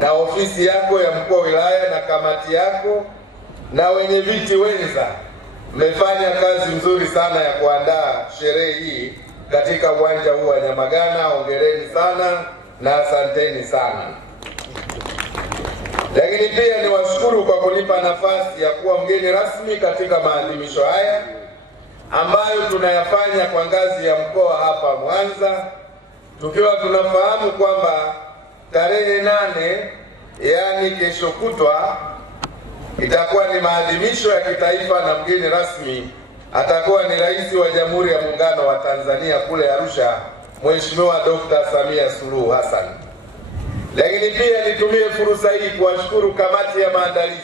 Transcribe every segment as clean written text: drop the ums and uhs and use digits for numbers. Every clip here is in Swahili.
na ofisi yako ya mkuu wa wilaya na kamati yako na wenye viti wenza, mmefanya kazi nzuri sana ya kuandaa sherehe hii katika uwanja huu wa Nyamagana. Hongereni sana na asanteni sana. Lakini pia niwashukuru kwa kunipa nafasi ya kuwa mgeni rasmi katika maadhimisho haya ambayo tunayafanya kwa ngazi ya mkoa hapa Mwanza, tukiwa tunafahamu kwamba tarehe 8, yani kesho kutwa, itakuwa ni maadhimisho ya kitaifa na mgeni rasmi atakuwa ni Rais wa Jamhuri ya Muungano wa Tanzania kule Arusha, Mheshimiwa Dr. Samia Suluhu Hassan. Lakini pia nitumie fursa hii kuwashukuru kamati ya maandalizi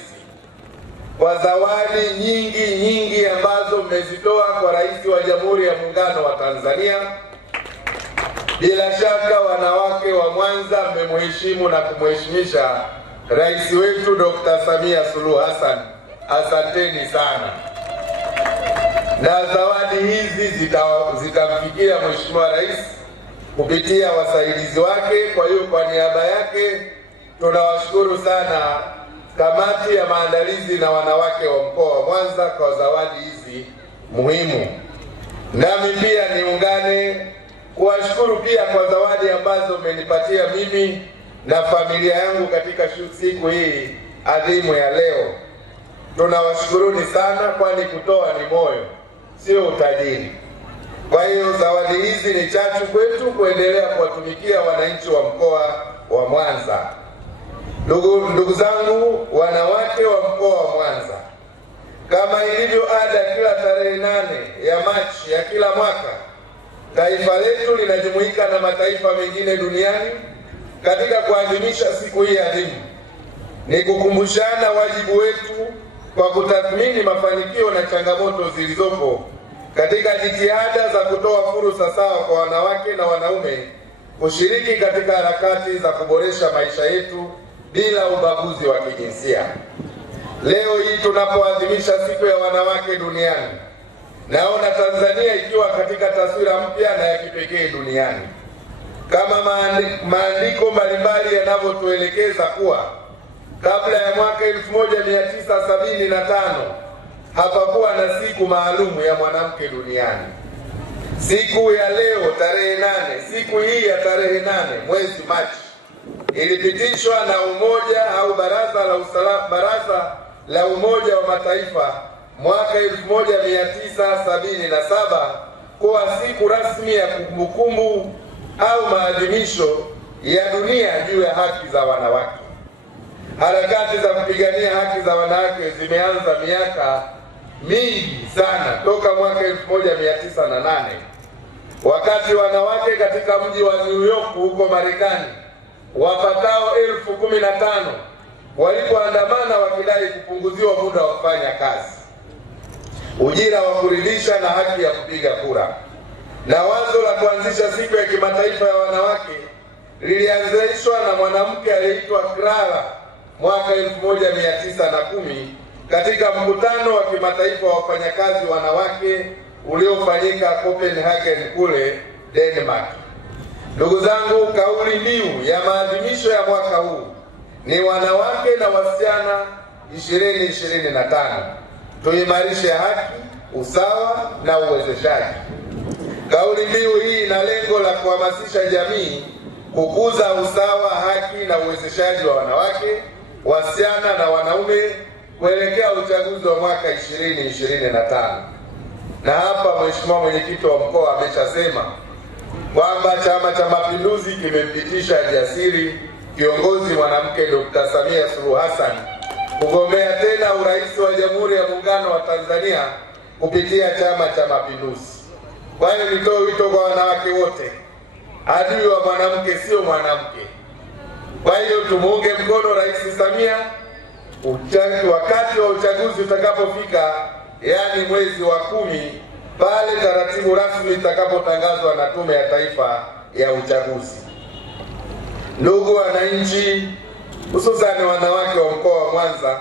kwa zawadi nyingi ambazo mmezitoa kwa Rais wa Jamhuri ya Muungano wa Tanzania. Bila shaka wanawake wa Mwanza mmemheshimu na kumheshimisha Rais wetu Dr. Samia Suluhu Hassan. Asanteni sana. Na zawadi hizi zitamfikia Mheshimiwa Rais kupitia wasaidizi wake. Kwa hiyo kwa niaba yake tunawashukuru sana kamati ya maandalizi na wanawake wa mkoa wa Mwanza kwa zawadi hizi muhimu. Nami pia niungane kuwashukuru pia kwa zawadi ambazo mmenipatia mimi na familia yangu katika siku hii adhimu ya leo. Tunawashukuruni sana, kwani kutoa ni moyo, sio utajiri. Kwa hiyo zawadi hizi ni chachu kwetu kuendelea kuwatumikia wananchi wa mkoa wa Mwanza. Ndugu zangu, wanawake wa mkoa wa Mwanza, kama ilivyo ada, kila tarehe 8 ya Machi ya kila mwaka taifa letu linajumuika na mataifa mengine duniani katika kuadhimisha siku hii adhimu. Ni kukumbushana wajibu wetu kwa kutathmini mafanikio na changamoto zilizopo katika jitihada za kutoa fursa sawa kwa wanawake na wanaume kushiriki katika harakati za kuboresha maisha yetu bila ubaguzi wa kijinsia. Leo hii tunapoadhimisha siku ya wanawake duniani, naona Tanzania ikiwa katika taswira mpya na ya kipekee duniani. Kama maandiko mbalimbali yanavyotuelekeza kuwa kabla ya mwaka 1975 hapakuwa na siku maalumu ya mwanamke duniani. Siku ya leo tarehe 8, siku hii ya tarehe 8 mwezi Machi ilipitishwa na Baraza la Umoja wa Mataifa mwaka 1977 kuwa siku rasmi ya kumbukumbu au maadhimisho ya dunia juu ya haki za wanawake. Harakati za kupigania haki za wanawake zimeanza miaka mingi sana, toka mwaka 1908 wakati wanawake katika mji wa New York huko Marekani wapatao 15,000 walipoandamana wakidai kupunguziwa muda wa kufanya kazi, ujira wa kuridhisha na haki ya kupiga kura. Na wazo la kuanzisha siku ya kimataifa ya wanawake lilianzishwa na mwanamke aliyeitwa Clara mwaka 1910 katika mkutano wa kimataifa wa wafanyakazi wanawake uliofanyika Copenhagen kule Denmark. Ndugu zangu, kauli mbiu ya maadhimisho ya mwaka huu ni wanawake na wasichana 2025. Tuimarishe haki, usawa na uwezeshaji. Kauli mbiu hii ina lengo la kuhamasisha jamii kukuza usawa, haki na uwezeshaji wa wanawake, wasichana na wanaume kuelekea uchaguzi wa mwaka 2025. Na hapa Mheshimiwa Mwenyekiti wa mkoa ameshasema kwamba Chama cha Mapinduzi kimempitisha jasiri kiongozi mwanamke Dr. Samia Suluhu Hassan kugombea tena urais wa Jamhuri ya Muungano wa Tanzania kupitia Chama cha Mapinduzi. Kwa hiyo nitoe wito kwa wanawake wote, adui wa mwanamke sio mwanamke. Kwa hiyo tumuunge mkono Rais Samia wakati wa uchaguzi utakapofika, yani mwezi wa 10, pale taratibu rasmi itakapotangazwa na Tume ya Taifa ya Uchaguzi. Ndugu wananchi, hususan wanawake wa mkoa wa Mwanza,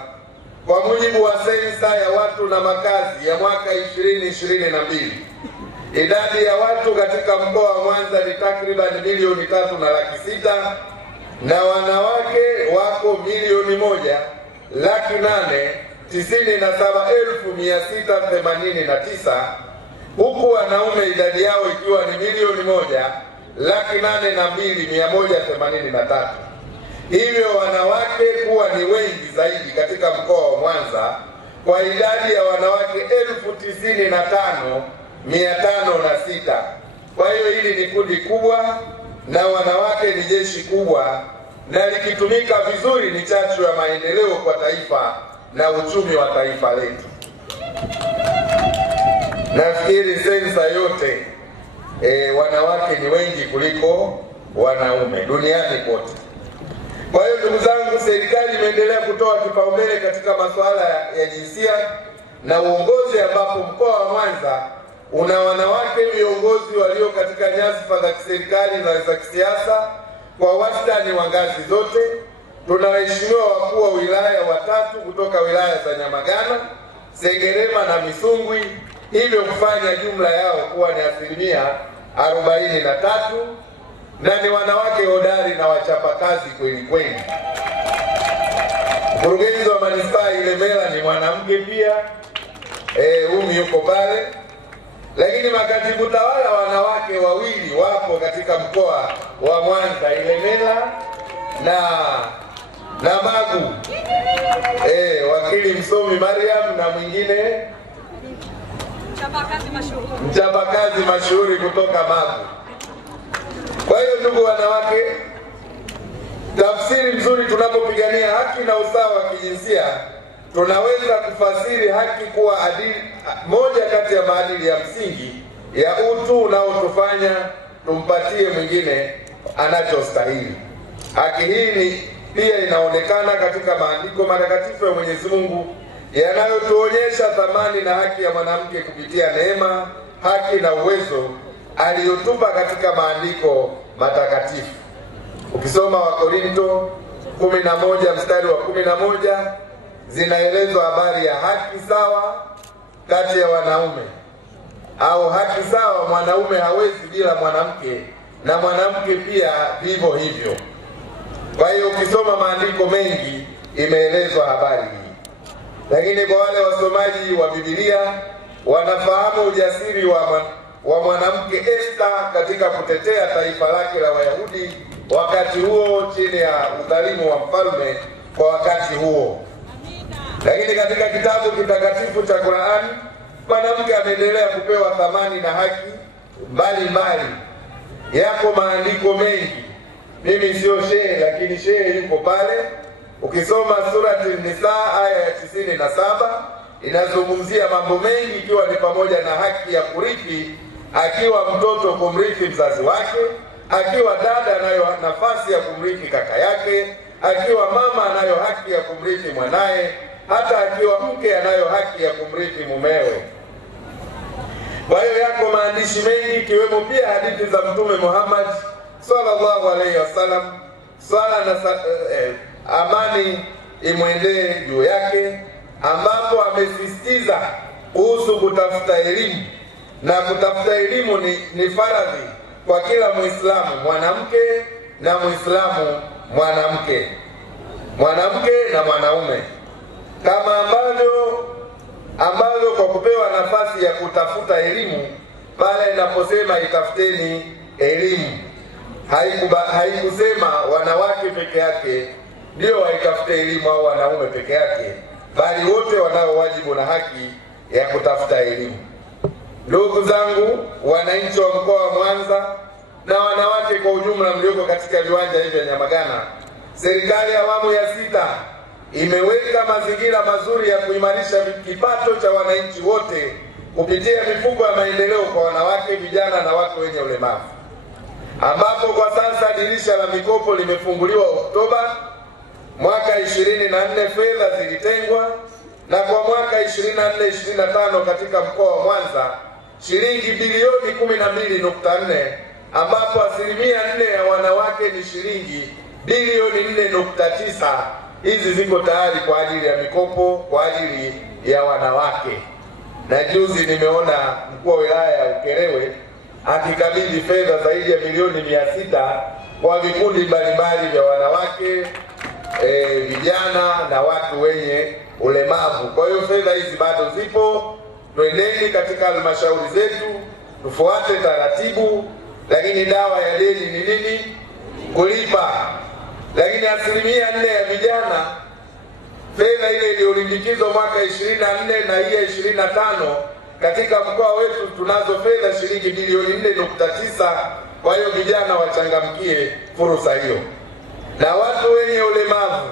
kwa mujibu wa sensa ya watu na makazi ya mwaka 2022, idadi ya watu katika mkoa wa Mwanza ni takriban 3.6 milioni, na wanawake wako wako 1,897,689, huku wanaume idadi yao ikiwa ni 1,0802,183. Hivyo wanawake kuwa ni wengi zaidi katika mkoa wa Mwanza kwa idadi ya wanawake 95,506. Kwa hiyo hili ni kundi kubwa, na wanawake ni jeshi kubwa, na likitumika vizuri ni chachu ya maendeleo kwa taifa na uchumi wa taifa letu. Nafikiri sensa yote wanawake ni wengi kuliko wanaume duniani kote. Kwa hiyo ndugu zangu, serikali imeendelea kutoa kipaumbele katika masuala ya jinsia na uongozi, ambapo mkoa wa Mwanza una wanawake viongozi walio katika nyadhifa za kiserikali na za kisiasa kwa wastani wa ngazi zote. Tuna waheshimiwa wakuu wa wilaya watatu kutoka wilaya za Nyamagana, Sengerema na Misungwi, hivyo kufanya jumla yao kuwa ni 43%, na ni wanawake hodari na wachapakazi kweli kweli. Mkurugenzi wa manispaa Ilemela ni mwanamke pia, Umi yuko pale. Lakini makatibu tawala wanawake wawili wapo katika mkoa wa Mwanza, Ilemela na Magu. Wakili msomi Mariam na mwingine mchapakazi mashuhuri kutoka Magu. Kwa hiyo ndugu wanawake, tafsiri nzuri tunapopigania haki na usawa wa kijinsia, tunaweza kufasiri haki kuwa moja kati ya maadili ya msingi ya utu unaotufanya tumpatie mwingine anachostahili. Haki hii pia inaonekana katika maandiko matakatifu ya Mwenyezi Mungu yanayotuonyesha thamani na haki ya mwanamke kupitia neema, haki na uwezo aliyotupa katika maandiko matakatifu. Ukisoma Wakorinto 11 mstari wa 11, zinaelezwa habari ya haki sawa kati ya wanaume, au haki sawa, mwanaume hawezi bila mwanamke na mwanamke pia vivyo hivyo. Kwa hiyo ukisoma maandiko mengi imeelezwa habari hii. Lakini kwa wale wasomaji wa Biblia wanafahamu ujasiri wa mwanamke Esther katika kutetea taifa lake la Wayahudi wakati huo chini ya udhalimu wa mfalme kwa wakati huo. Lakini katika kitabu kitakatifu cha Qur'an, mwanamke ameendelea kupewa thamani na haki mbalimbali. Yako maandiko mengi. Mimi sio shehe, lakini shehe yuko pale. Ukisoma surati Nisa aya ya 97 inazungumzia mambo mengi, ikiwa ni pamoja na haki ya kurithi, akiwa mtoto kumrithi mzazi wake, akiwa dada anayo nafasi ya kumrithi kaka yake, akiwa mama anayo haki ya kumrithi mwanaye, hata akiwa mke anayo haki ya kumrithi mumewe. Kwa hiyo yako maandishi mengi, ikiwemo pia hadithi za Mtume Muhammad sallallahu alaihi wasallam, swala na amani imwendee juu yake, ambapo amesisitiza kuhusu kutafuta elimu, na kutafuta elimu ni faradhi kwa kila Muislamu mwanamke na Muislamu mwanamke na mwanaume, kama ambavyo kwa kupewa nafasi ya kutafuta elimu pale inaposema itafuteni elimu, haikusema wanawake peke yake ndio waitafute elimu au wanaume peke yake, bali wote wanao wajibu na haki ya kutafuta elimu. Ndugu zangu wananchi wa mkoa wa Mwanza na wanawake kwa ujumla mlioko katika viwanja hivi vya Nyamagana, serikali ya awamu ya 6 imeweka mazingira mazuri ya kuimarisha kipato cha wananchi wote kupitia mifuko ya maendeleo kwa wanawake, vijana na watu wenye ulemavu, ambapo kwa sasa dirisha la mikopo limefunguliwa Oktoba mwaka 24, fedha zilitengwa, na kwa mwaka 24-25 katika mkoa wa Mwanza shilingi bilioni 12.4, ambapo 4% ya wanawake ni shilingi bilioni 4.9. Hizi ziko tayari kwa ajili ya mikopo kwa ajili ya wanawake. Na juzi nimeona mkuu wa wilaya ya Ukerewe akikabidhi fedha zaidi ya milioni 600 kwa vikundi mbalimbali vya wanawake vijana na watu wenye ulemavu. Kwa hiyo fedha hizi bado zipo. Twendeni katika halmashauri zetu, tufuate taratibu, lakini dawa ya deni ni nini? Kulipa. Lakini 4% ya vijana, fedha ile iliyolimbikizwa mwaka 24 na hii 25, katika mkoa wetu tunazo fedha shilingi bilioni 4.9. Kwa hiyo vijana wachangamkie fursa hiyo. Na watu wenye ulemavu,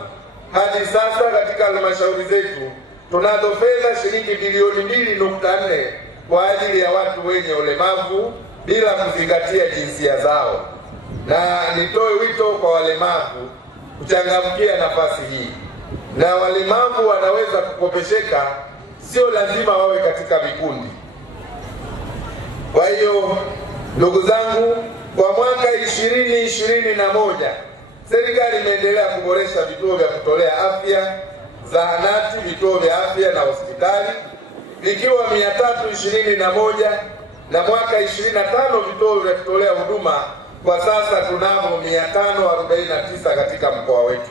hadi sasa katika halmashauri zetu tunazo fedha shilingi bilioni 2.4 kwa ajili ya watu wenye ulemavu bila kuzingatia jinsia zao. Na nitoe wito kwa walemavu kuchangamkia nafasi hii. Na walemavu wanaweza kukopesheka, sio lazima wawe katika vikundi. Kwa hiyo ndugu zangu, kwa mwaka 2021 serikali imeendelea kuboresha vituo vya kutolea afya, zahanati, vituo vya afya na hospitali vikiwa 321, na mwaka 25 vituo vya kutolea huduma kwa sasa tunavyo 549 katika mkoa wetu.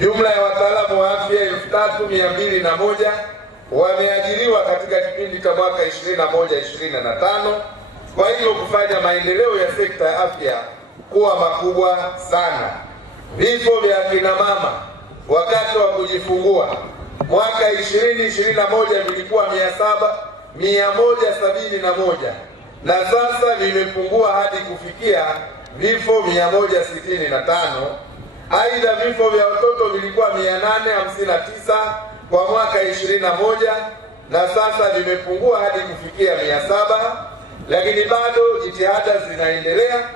Jumla ya wataalamu wa afya 3201 wameajiriwa katika kipindi cha mwaka 21-25, kwa hivyo kufanya maendeleo ya sekta ya afya kuwa makubwa sana. Vifo vya kina mama wakati wa kujifungua mwaka 2021 vilikuwa 171 na sasa vimepungua hadi kufikia vifo 165. Aidha, vifo vya watoto vilikuwa 859 kwa mwaka 21 na sasa vimepungua hadi kufikia 700, lakini bado jitihada zinaendelea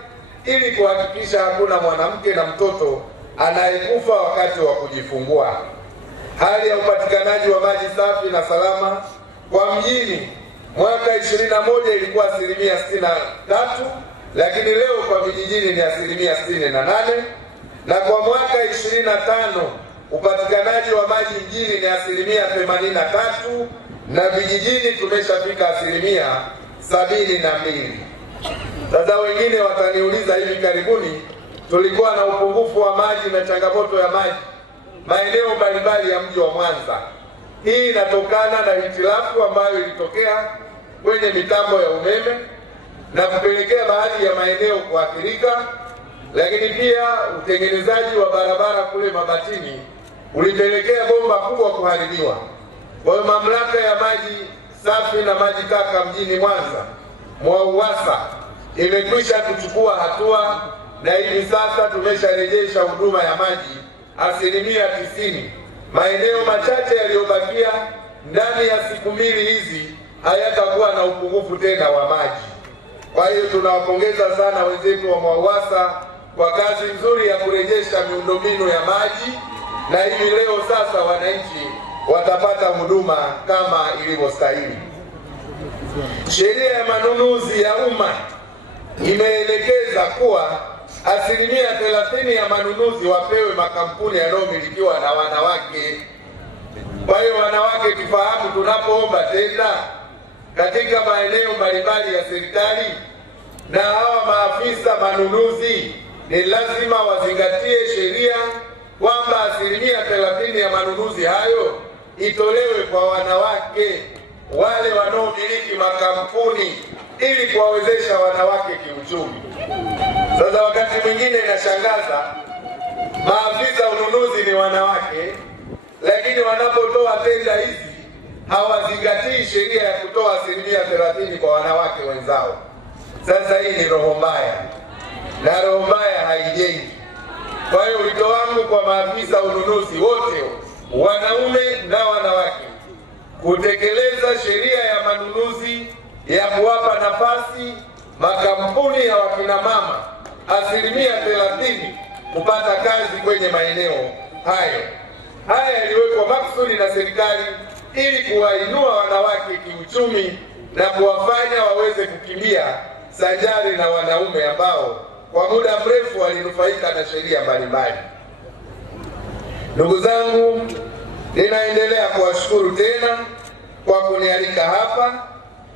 ili kuhakikisha hakuna mwanamke na mtoto anayekufa wakati wa kujifungua. Hali ya upatikanaji wa maji safi na salama kwa mjini mwaka 21 ilikuwa 63%, lakini leo kwa vijijini ni 68%, na kwa mwaka 25 upatikanaji wa maji mjini ni 83% na vijijini tumeshafika 72%. Sasa wengine wataniuliza, hivi karibuni tulikuwa na upungufu wa maji na changamoto ya maji maeneo mbalimbali ya mji wa Mwanza. Hii inatokana na hitilafu ambayo ilitokea kwenye mitambo ya umeme na kupelekea baadhi ya maeneo kuathirika, lakini pia utengenezaji wa barabara kule Mabatini ulipelekea bomba kubwa kuharibiwa. Kwa hiyo mamlaka ya maji safi na maji taka mjini Mwanza, MWAUWASA, imekwisha kuchukua hatua na hivi sasa tumesharejesha huduma ya maji 90%. Maeneo machache yaliyobakia ndani ya siku 2 hizi hayatakuwa na upungufu tena wa maji. Kwa hiyo tunawapongeza sana wenzetu wa MWAUWASA kwa kazi nzuri ya kurejesha miundombinu ya maji, na hivi leo sasa wananchi watapata huduma kama ilivyostahili. Sheria ya manunuzi ya umma imeelekeza kuwa 30% ya manunuzi wapewe makampuni yanayomilikiwa na wanawake. Kwa hiyo wanawake, tufahamu tunapoomba tenda katika maeneo mbalimbali ya serikali, na hawa maafisa manunuzi ni lazima wazingatie sheria kwamba 30% ya manunuzi hayo itolewe kwa wanawake wale wanaomiliki makampuni ili kuwawezesha wanawake kiuchumi. Sasa wakati mwingine inashangaza, maafisa ununuzi ni wanawake, lakini wanapotoa tenda hizi hawazingatii sheria ya kutoa 30% kwa wanawake wenzao. Sasa hii ni roho mbaya, na roho mbaya haijengi. Kwa hiyo wito wangu kwa maafisa ununuzi wote, wanaume na wanawake, kutekeleza sheria ya manunuzi ya kuwapa nafasi makampuni ya wakina mama 30% kupata kazi kwenye maeneo hayo. Haya yaliwekwa maksudi na serikali ili kuwainua wanawake kiuchumi na kuwafanya waweze kukimbia sanjari na wanaume ambao kwa muda mrefu walinufaika na sheria mbalimbali. Ndugu zangu, ninaendelea kuwashukuru tena kwa kunialika hapa,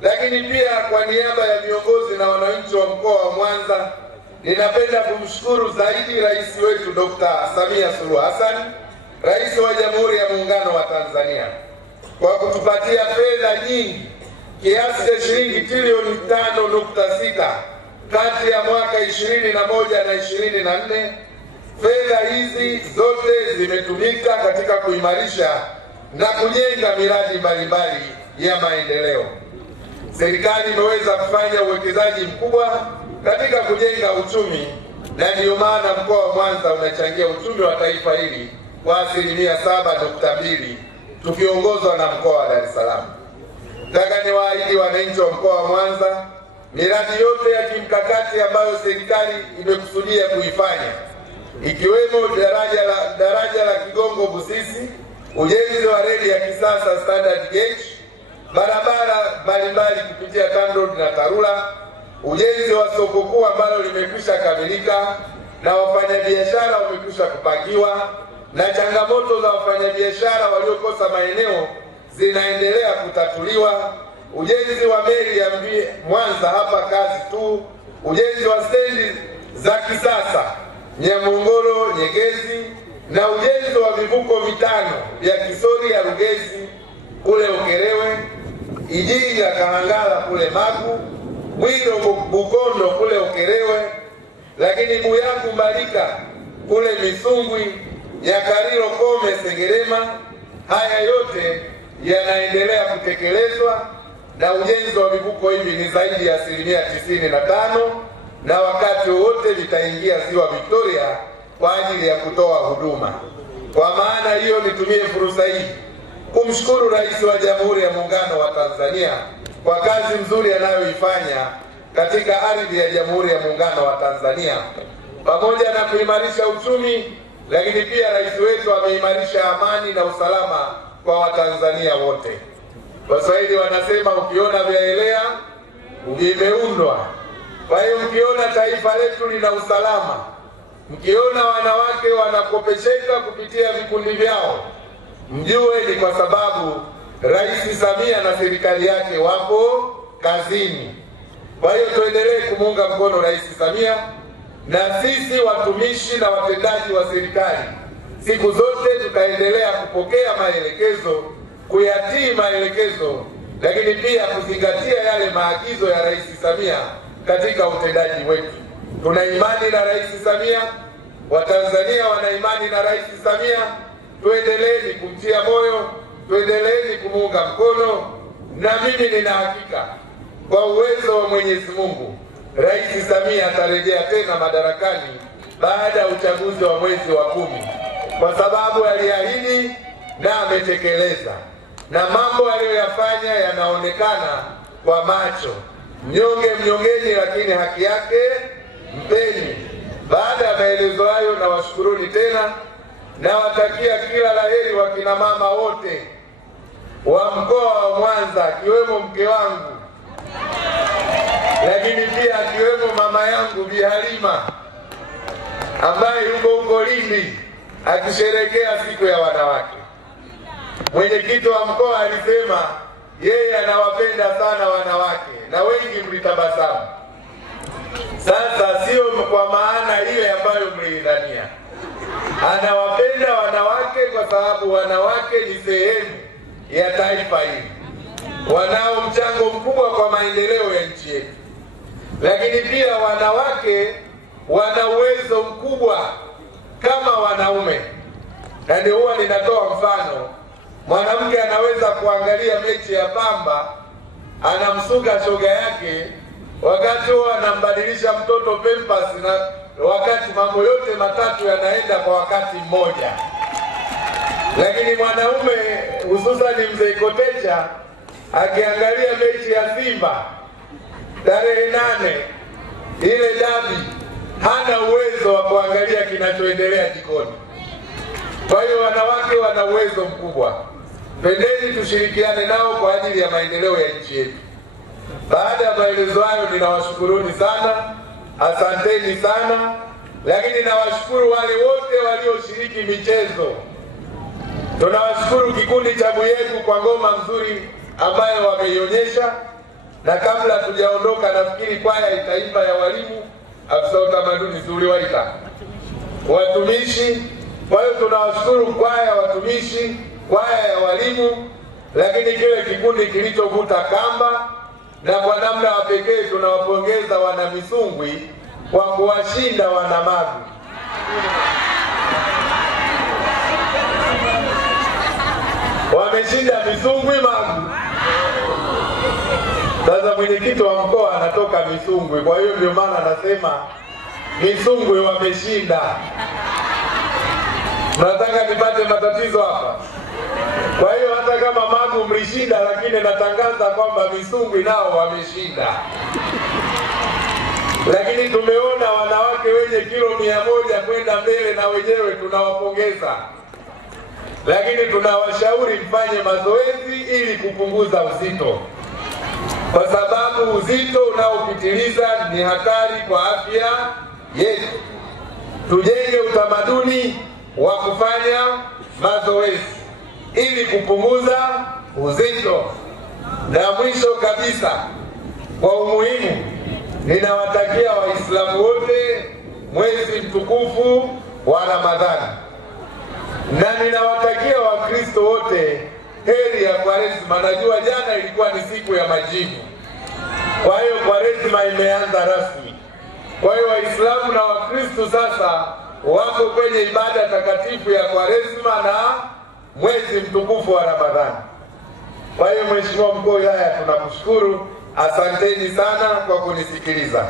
lakini pia kwa niaba ya viongozi na wananchi wa mkoa wa Mwanza ninapenda kumshukuru zaidi rais wetu Dr. Samia Suluhu Hassan, rais wa Jamhuri ya Muungano wa Tanzania, kwa kutupatia fedha nyingi kiasi cha shilingi trilioni 5.6 kati ya mwaka 21 na 24. Fedha hizi zote zimetumika katika kuimarisha na kujenga miradi mbalimbali ya maendeleo. Serikali imeweza kufanya uwekezaji mkubwa katika kujenga uchumi, na ndiyo maana mkoa wa Mwanza unachangia uchumi wa taifa hili kwa 7.2 tukiongozwa na mkoa wa Dar es Salaam. Nataka niwaahidi wananchi wa mkoa wa Mwanza miradi yote ya kimkakati ambayo serikali imekusudia kuifanya, ikiwemo daraja la Kigongo Busisi, ujenzi wa reli ya kisasa standard gauge, barabara mbalimbali kupitia TANROADS na TARURA, ujenzi wa soko kuu ambalo limekwisha kamilika na wafanyabiashara wamekwisha kupangiwa, na changamoto za wafanyabiashara waliokosa maeneo zinaendelea kutatuliwa, ujenzi wa meli ya Mwanza hapa kazi tu, ujenzi wa stendi za kisasa Nyamongolo, Nyegezi, na ujenzi wa vivuko vitano vya Kisori ya Rugezi kule Ukerewe, Ijinga Kahangala kule Magu, Mwiro Bukondo kule Ukerewe, lakini Buyaku Mbalika kule Misungwi, Nyakariro Kome Sengerema. Haya yote yanaendelea kutekelezwa, na ujenzi wa vivuko hivi ni zaidi ya 95%, na wakati wote vitaingia ziwa Victoria kwa ajili ya kutoa huduma. Kwa maana hiyo, nitumie fursa hii kumshukuru Rais wa Jamhuri ya Muungano wa Tanzania kwa kazi nzuri anayoifanya katika ardhi ya Jamhuri ya Muungano wa Tanzania. Pamoja na kuimarisha uchumi, lakini pia rais wetu ameimarisha amani na usalama kwa Watanzania wote. Waswahili wanasema ukiona vyaelea vimeundwa. Kwa hiyo mkiona taifa letu lina usalama, mkiona wanawake wanakopesheka kupitia vikundi vyao, mjue ni kwa sababu Rais Samia na serikali yake wapo kazini. Kwa hiyo tuendelee kumuunga mkono Rais Samia, na sisi watumishi na watendaji wa serikali siku zote tutaendelea kupokea maelekezo, kuyatii maelekezo, lakini pia kuzingatia yale maagizo ya Rais Samia katika utendaji wetu. Tuna imani na Rais Samia, Watanzania wana imani na Rais Samia. Tuendeleeni kumtia moyo, tuendeleeni kumuunga mkono, na mimi nina hakika kwa uwezo wa Mwenyezi Mungu Rais Samia atarejea tena madarakani baada ya uchaguzi wa mwezi wa 10, kwa sababu aliahidi na ametekeleza, na mambo aliyoyafanya yanaonekana kwa macho. Mnyonge mnyongeni, lakini haki yake mpeni. Baada ya maelezo hayo, na washukuruni tena, na watakia kila laheri wakina mama wote wa mkoa wa Mwanza, akiwemo mke wangu, lakini pia akiwemo mama yangu Bi Halima ambaye yuko huko Lindi akisherehekea siku ya wanawake. Mwenyekiti wa mkoa alisema yeye anawapenda sana wanawake, na wengi mlitabasamu. Sasa sio kwa maana ile ambayo mlidhania. Anawapenda wanawake kwa sababu wanawake ni sehemu ya taifa hili, wanao mchango mkubwa kwa maendeleo ya nchi yetu, lakini pia wanawake wana uwezo mkubwa kama wanaume. Na ndio huwa ninatoa mfano, mwanamke anaweza kuangalia mechi ya Pamba, anamsuka shoga yake, wakati huo anambadilisha mtoto pampers, na wakati mambo yote matatu yanaenda kwa wakati mmoja. Lakini mwanaume, hususani mzee Kotecha, akiangalia mechi ya Simba tarehe 8 ile dabi, hana uwezo wa kuangalia kinachoendelea jikoni. Kwa hiyo wanawake wana uwezo mkubwa. Pendeni tushirikiane nao kwa ajili ya maendeleo ya nchi yetu. Baada ya maelezo hayo, ninawashukuruni sana, asanteni sana, lakini nawashukuru wale wote walioshiriki michezo. Tunawashukuru kikundi cha Buyegu kwa ngoma nzuri ambayo wameionyesha, na kabla tujaondoka, nafikiri kwaya itaimba ya walimu, afisa utamaduni uliwaita watumishi. Kwa hiyo tunawashukuru kwaya watumishi, kwaya ya walimu, lakini kile kikundi kilichovuta kamba, na kwa namna ya pekee tunawapongeza wana Misungwi kwa kuwashinda wana Magu. Wameshinda Misungwi Magu. Sasa mwenyekiti wa mkoa anatoka Misungwi, kwa hiyo ndio maana anasema Misungwi wameshinda. Nataka nipate matatizo hapa. Kwa hiyo hata kama Magu mlishinda, lakini natangaza kwamba Misungwi nao wameshinda. Lakini tumeona wanawake wenye kilo 100 kwenda mbele, na wenyewe tunawapongeza. Lakini tunawashauri mfanye mazoezi ili kupunguza uzito, kwa sababu uzito unaopitiliza ni hatari kwa afya yetu. Tujenge utamaduni wa kufanya mazoezi ili kupunguza uzito. Na mwisho kabisa, kwa umuhimu, ninawatakia Waislamu wote mwezi mtukufu wa Ramadhani, na ninawatakia Wakristo wote heri ya Kwaresma. Najua jana ilikuwa ni siku ya majivu, kwa hiyo Kwaresma imeanza rasmi. Kwa hiyo Waislamu na Wakristo sasa wako kwenye ibada takatifu ya Kwaresma na mwezi mtukufu wa Ramadhani. Kwa hiyo Mheshimiwa Mkuu wa Wilaya, tunakushukuru. Asanteni sana kwa kunisikiliza.